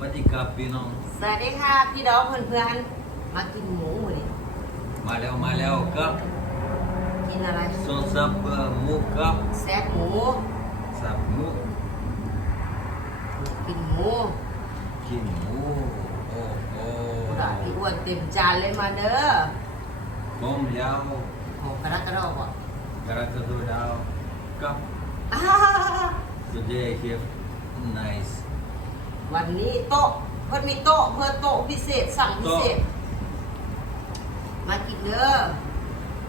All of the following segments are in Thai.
วัสดีครับพี่น้อง สวัสดีค่ะพี่น้องเพื่อนๆมากินหมูเลยมาแล้วมาแล้วครับ กินอะไรโซซับเอ่อหมูครับแซ่บหมูสับหมูกินหมูกินหมูโอ้โหด่าพี่อ้วนเต็มจานเลยมาเด้อผมยาวโอ้กระดักกระดอกอะกระกระดูดาวครับอ่า today here nice วันนี้โต๊ะเพิ่นมีโต๊ะเพื่อโต๊ะพิเศษสั่งพิเศษ มากินเด้อ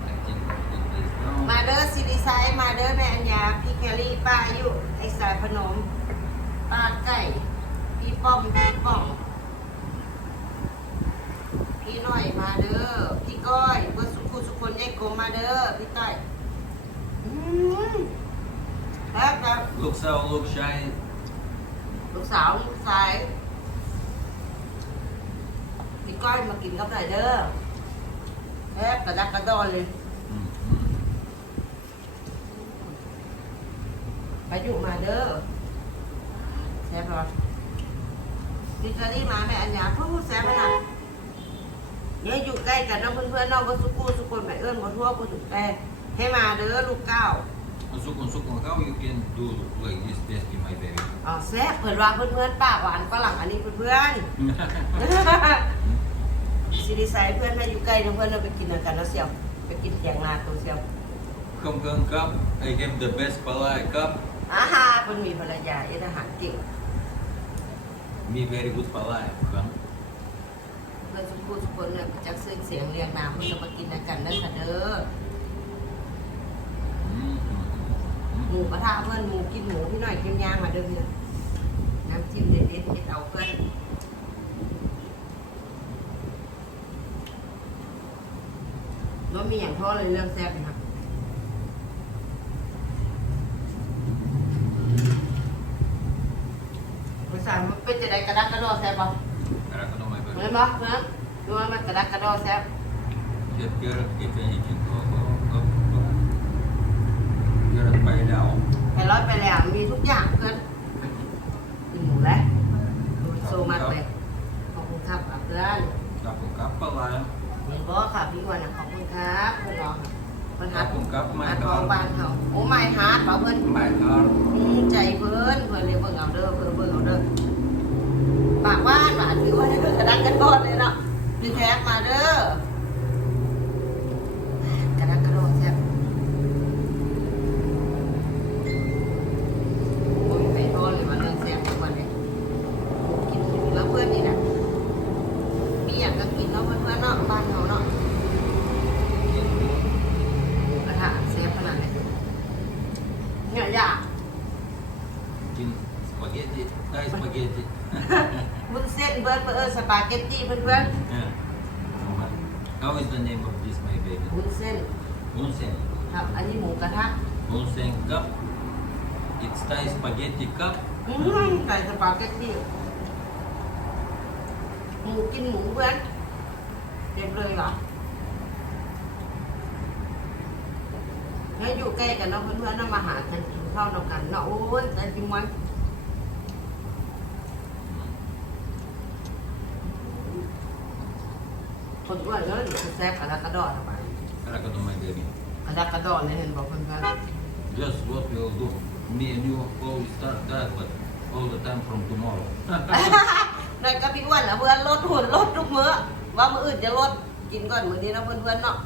I think it is no มาเด้อซิริไซด์มาเด้อแม่อัญญาพี่แคลรี่ป้าอยู่ไอสายพนมป้าไก่พี่ป้อมพี่ป้อง พี่หน่อยมาเด้อพี่ก้อยเพื่อสุขุสุคนยายกลมมาเด้อพี่ก้อยอืมแล้วครับ ลูกสาวลูกชายพี่ก้อยมากินกับไหนเด้อแทบกระดักกระดอนเลย ไปอยู่มาเด้อแซ่บหรอดิจารี่มาแม่อัญญาพูดแซ่บไหมล่ะเนี่ยอยู่ใกล้กันเน้องเพื่อนๆน้องก็สุกูสุกคนไปเอิ้นบ่ทั่วบ่ถูกแต่ให้มาเด้อลูกเก้า Sukun sukun how you can do like this tasty my baby อ๋อ แซ่บเพิ่นว่าเพื่อนๆปากหวานฝรั่งอันนี้เพื่อนๆสิริไซเพื่อนถ้าอยู่ใกล้น้องเพื่อนเราไปกินกันแล้วเสียวไปกินแกงนาตัวเสียว Come come come I have the best palai cup อาหาเพิ่นมีภรรยาเอ็นอาหารเก่ง me very good palai come เพื่อนสุกูสุคนเนี่ยจักซื้อเสียงเรียงนามเพิ่นจะมากินกันเด้อค่ะเด้อ Mm, mm, หมูกระทะเพื่อนหมูกินหมูพี่หน่อยกินย่างมาเด้อเพื่อ นน้ำจิ้มเด็ดๆเด็ดเอาเพื่อนแล้วมีอย่างพ่อเลยเรื่องแซ่บนะคะภาษามันเป็นจะได้กระดักกระดอแซ่บป่ะ Kara kano my เหมือน baby ป่ะเพื่อนดูว่ามันกระดักกระดอแซ่บ Get carrot if anything go go go go Carrot by now แต่ร้อยไปแล้วมีทุกอย่างเพื่อนกินหมูแล้วดู โซมัสเลยขอบคุณครับเพื่อน Tapos cup palai เห็นบอกค่ะพี่วันนะขอบคุณครับเพื่อนรองเพื่อนฮัขทอบคุณครับมา My ทอง heart บ้านเขาโอ้ไม่ฮาร์ดเปล่าเพื่อน My heart อืมใจเพื่อนเพื่อนเรียกเบิ่งเอาเด้อเพื่อนเบิ่งเอาเด้อปากว่านหวานพี่วันก็กระดักกระโดดเลยเนาะพี่แท็กมาเด้อกระดักกระโดดแซ่บโอ้ยไปทอดเลยวันเรื่องแซ่บทุกวันเลยกินแล้วเพื่อนนี่นะมีอย่างก็กินเนาะเพื่อนๆเนาะบ้านเขาเนาะ หมูกระทะเซฟขนาดไหนเนี่ยอยาก Kin spaghetti Thai spaghetti วุ้น เส้นเบิร์ดเออสปาเกตตี้เพื่อน Yeah How is the name of this my baby ๆวุ้นเส้น Onsen ครับ อันนี้หมูกระทะ Onsen cup It's Thai spaghetti cup อืมใส่สปาเกตตี้หมูกินหมูเพื่อนเด็ดเลยเหรอแล้วอยู่ใกล้กันเนาะเพื่อนๆเนาะมาหากันกินข้าวเดียวกันเนาะโอ้ยแต่จริงมัน คนอ้วนเนาะเดี๋ยวจะแซ่บกระดกกระดอดออกไป Kara kano my baby กระดักกระดอนเลยเห็นบอกเพื่อน Just what we'll do. Me and you always start that, but all the time from tomorrow. ๆนั่นก็พี่อ้วนนะเพื่อนลดหุ่นลดทุกมื้อว่ามื้ออื่นจะลดกินก่อนมื้อนี้นะเพื่อนๆเนาะ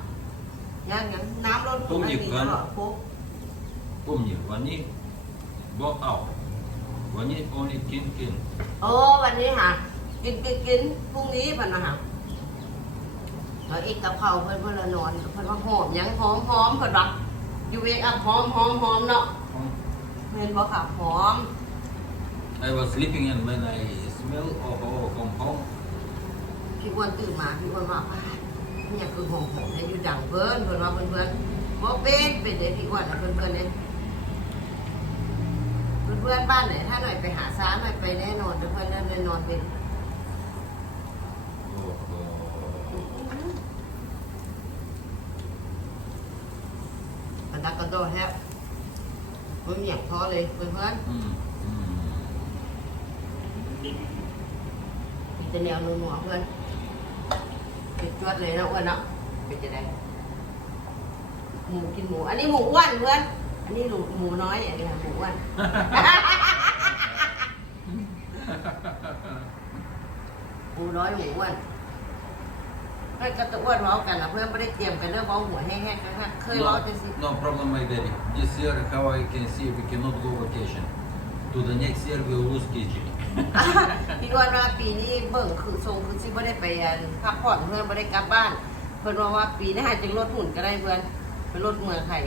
ยังยังน้ำลดหุ่นอันนี้เนาะปุ๊บ Помни, вони go out. Вони only kin kin. โอ้วันนี้ค่ะกินกินกินพรุ่งนี้เพันมาหา แล้วอีกกะเพราเพื่อนเพื่อนละนอนเพื่อนว่าหอมยังหอมหอมเพื่อนว่าอยู่เวกอัพหอมหอมหอมเนาะเพื่อนบอกค่ะหอม I was sleeping and when I smell oh oh come home, พี่อ้วนตื่นมาพี่อ้วนว่าอ้าวเนี่ยคือหอมหอมเนี่ยอยู่ดังเพื่อนเพื่อนว่าเพื่อนเพื่อนบอกเป็นเป็นเลยพี่อ้วนนะเพื่อนเพื่อนเนี่ยเพื่อนเพื่อนบ้านไหนถ้าหน่อยไปหาซ้าหน่อยไปแน่นอนเดี๋ยวเพื่อนนั่นแน่นอนเป็น oh, oh. กระดักกระ โดดแฮะมันเหยียบท้อเลยเพื่อนเพื่อน Mm, mm. จะแนวนัวๆเพื่อนติดจวดเลยนะอ้วนเนาะเป็นจะได้หมูกินหมู อันนี้หมูอ้วนเพื่อน อันนี้หมูหมูน้อยอันนี้ค่ะหมูอ้วนหมูน้อยหมูอ้วนเพื่อนก็ตะอ้วนเว้ากันนะเพื่อนไม่ได้เตรียมกันเรื่องเว้าหัวแห้งๆกันเคยเว้าจะสิ No problem, my baby. This year, how I can see, we cannot go vacation. To the next year, we'll lose kg. พี่อ้วนว่าปีนี้เบิ่งคือทรงคือสิบ่ได้ไปอันพักผ่อนเพื่อนบ่ได้กลับบ้าน เพิ่นว่าว่าปีหน้าจึงลดหุ่นก็ได้เพื่อนไปลดเมืองไทย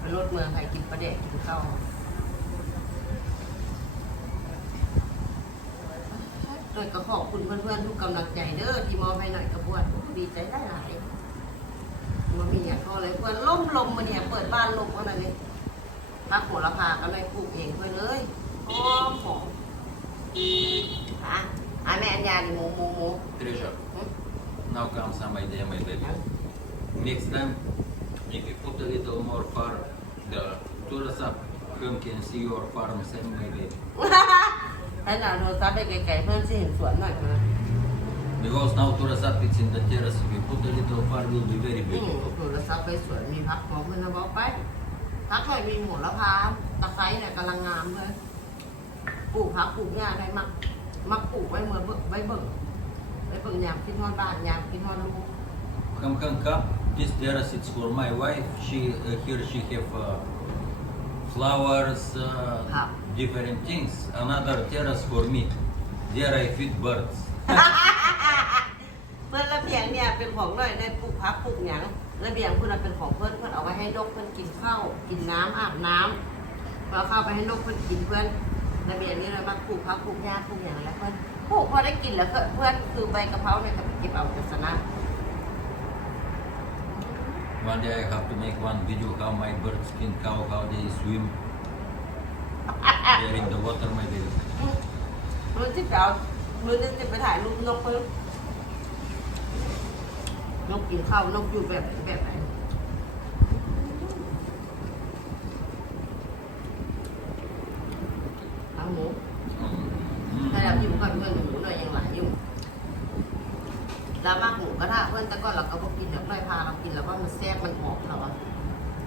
ไปลดเมืองไทยกินปลาแดกกินข้าว โดยก็ขอบคุณเพื่อนๆทุกกำลังใจเด้อที่มอบให้หน่อยกระบวนดีใจได้หลายมันมีอย่างก็เลยเพื่อนล่มลมมาเนี่ยเปิดบ้านลมก็นั่นเองพักหัวละพาก็เลยปลูกเองเพื่อนเลยหอมหอมอะอะแม่อัญญาดิหมูหมูหมู Treasure. หึ Now comes some idea, my baby. Next time, if you put a little more far, the tourists up come can see your farm, same my baby. ถ้าหนาโทรศัพท์ไปไกลๆเพื่อนสิเห็นสวนหน่อยนะ Because now tourists up it's in the terrace. If you put a little far, will be very อืม beautiful. โทรศัพท์ไปสวนมีพักของเพื่อนนะบอกไปพักหน่อยมีหมูละพาตะไคร้เนี่ยกำลังงามเลยปลูกพักปลูกหญ้าได้มัก มักปลูกไว้เมื่อเบิ่งไว้เบิ่งไว้เบิ่งยามกินทอดบ้านยามกินทอดลูก Come, come, come. This terrace it's for my wife. She uh, here she have uh, flowers, uh, Huh. Different things. Another terrace for me. There I feed birds. เพื่อนระเบียงเนี่ยเป็นของหน่อยในปลูกพักปลูกหยังระเบียงเพื่อนนะเป็นของเพื่อนเพื่อนเอาไว้ให้นกเพื่อนกินข้าวกินน้ำอาบน้ำเอาข้าวไปให้นกเพื่อนกินเพื่อนระเบียงนี้เลยมาปลูกพักปลูกหญ้าปลูกอย่างแล้วเพื่อนปลูกพอได้กินแล้วก็เพื่อนคือใบกะเพราเนี่ยก็ไปเก็บเอาจากสนะ One day I have to make one video how my birds skin cow how they swim. They're in the water, my baby. มือที่เปล่ามือนึงจะไปถ่ายรูปนกเพื่อนกกินข้าวนกอยู่แบบแบบไหนเอาหมู Mm. ถ้าเราอยู่กับเพื่อนหมูหน่อยยังหลายอยู่แล้วมากหมูกระทะเพื่อนแต่ก็เราก็บอกินแบบไม่พาเรากินแล้วว่ามันแซ่บมันหอมเราอะ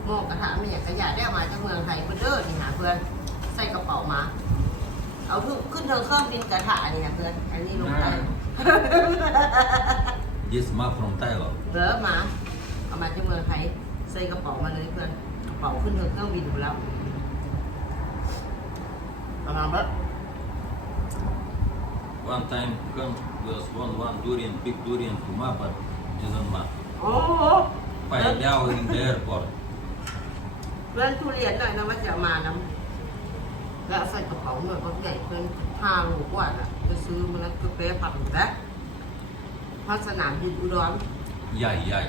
หม้อกระทะไม่อยากกระยาได้เอามาจากเมืองไทยเพื่อนเด้อนี่หาเพื่อน ส่กระเป๋ามา เอาขึ้นขึ้นเทางเครื่องบินกระทะนี่นะเพื่อนอันนี้ลงไป This map from Thailand. เด้อมาเอามาจากเมืองไทยใส่กระเป๋ามาเลยเพื่อนกระเป๋าขึ้นเทางเครื่องบินอยู่แล้วประมาณนั้น One time come was one one durian, big durian to map, but didn't map. โอ้โห Find out in the airport. เพื่อนทุเรียนหน่อยนะว่าจะเอามานะ แล้วเอาใส่กระเป๋าหน่อยก็ใหญ่เพื่อนห้าโลกว่าน่ะจะซื้อมาแล้วก็เป๊ะผัดแล้วเพราะสนามบินอุดร Yay, yay.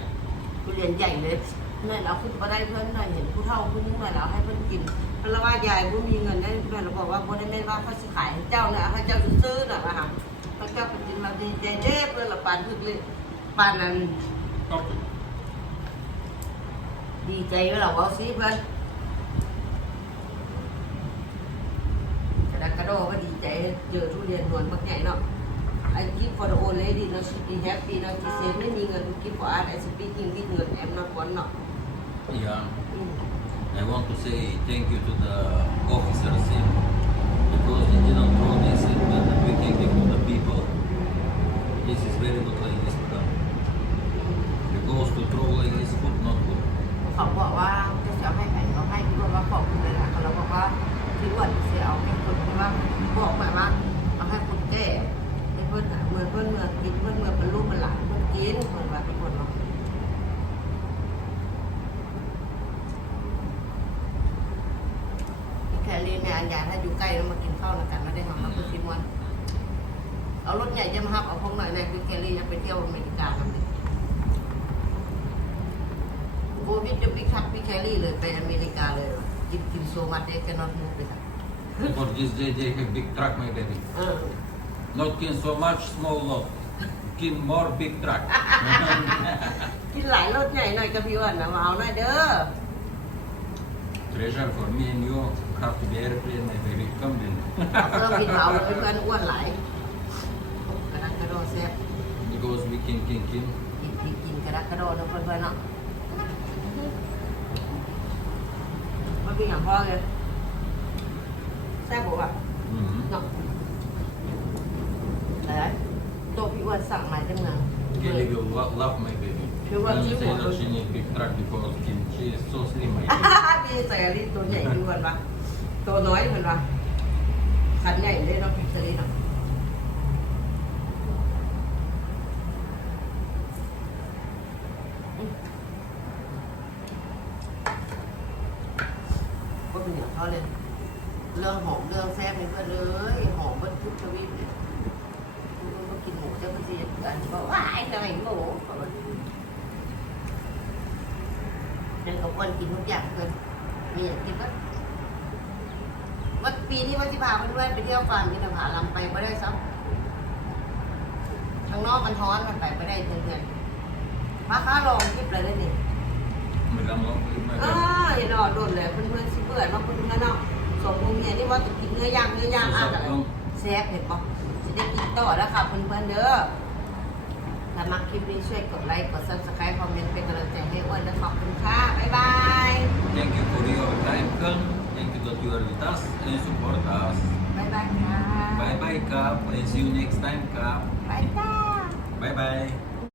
ทุเรียนใหญ่เลยเมื่อเราขึ้นมาได้เพื่อนหน่อยเห็นผู้เฒ่าผู้นึงหน่อยเราให้เพื่อนกินเพราะว่ายายผู้มีเงินได้เพื่อนเราบอกว่าบ่ได้แม่นว่าเขาสิขายให้เจ้าเนี่ยให้เจ้าซื้อๆน่ะนะคะพระเจ้าเป็นจริงเราดีใจเด้เพื่อนเราปานทึกเลยปานนั้นดีใจว่าเราเอาสิเพื่อน ดกกระโดดก็ดีใจเจอทุเรียนนวลมากใหญ่เนาะไอ้กิฟต์ for the old lady เนาะ she be happy เนาะ she said ไม่มีเงินกิฟต์ for us I speaking with เงิน I'm not one เนาะ Yeah. อืม I want to say thank you to the officers here because they didn't throw this in, but we can give to the people. This is very good like this แคลรี่เนี่ยอันยาถ้าอยู่ใกล้แล้วมากินข้าวนะกันไม่ได้ทำมาเพื่อซิมวันเอารถใหญ่จะมาฮับเอาพวกหน่อยในคือแคลรี่จะไปเที่ยวอเมริกาทำเลยโบวิดจะไปคัดพี่แคลรี่เลยไปอเมริกาเลยกินกินโซมาเด็กกันนอนมูไปค่ะ For this day they have big truck my baby. เออ Not can so much small lot. Can more big truck. กินหลายรถใหญ่หน่อยกับพี่อ้วนนะมาเอาหน่อยเด้อ Treasure for me and you have to be airplane my baby. Come in. เอาเครื่องบินเอาเลยเพื่อนอ้วนหลายกระดักกระโดกินกินกินกินกระดักกระโดดเนาะเพื่อนๆเนาะมันเป็นอย่างพ่อเลยแซ่บบอกว่าอืมเนาะอะไรโตะพี่อ้วนสั่งมาจากเมือง Kelly will lo- love my baby. You want Don't you say want that to- she needs big truck because she- she is so slim, my baby. มีใส่อลิตัวใหญ่ดูกันปะตัวน้อยเหมือนปะขันใหญ่เลยเนาะพิซซ่าเนาะก็เป็นอย่างเขาเลย เรื่องหอมเรื่องแซ่บนี่เพื่อนเลย หอมเบิ้ลทุกชวิตเลยคุณก็กินหมูเจ้าก็จะอันบอกว่าไอ้ไหนหมู นั่นก็คนกินทุกอย่างเกินมีอย่างกินก็วันปีนี้วันที่พาเพื่อนๆไปเที่ยวฟาร์มกินอาหารลำไปไม่ได้ซ้ำข้างนอกมันร้อนมันไปไม่ได้เพื่อนๆมาค้าลองคลิปเลยได้นี่ Med gamla med เอออย่ารอโดนเลยเพื่อนๆสิเบื่อเนาะเพื่อนๆเนาะสองโมงเนี่ยนี่ว่าจะกินเนื้อย่างเนื้อย่างอะอะไรแซ่บเห็นปะจะได้กินต่อแล้วค่ะเพื่อนๆเด้อ ถ้ามักคลิปนี้ช่วยกดไลค์ กด subscribe คอมเมนต์เป็นกำลังใจให้อ้วนและขอบคุณค่ะ บ๊ายบาย Thank you for your time, Kang. Thank you that you are with us and support us. บ๊ายบายค่ะ Bye bye, Kap. And see you next time, Kap. บายจ้า Bye bye.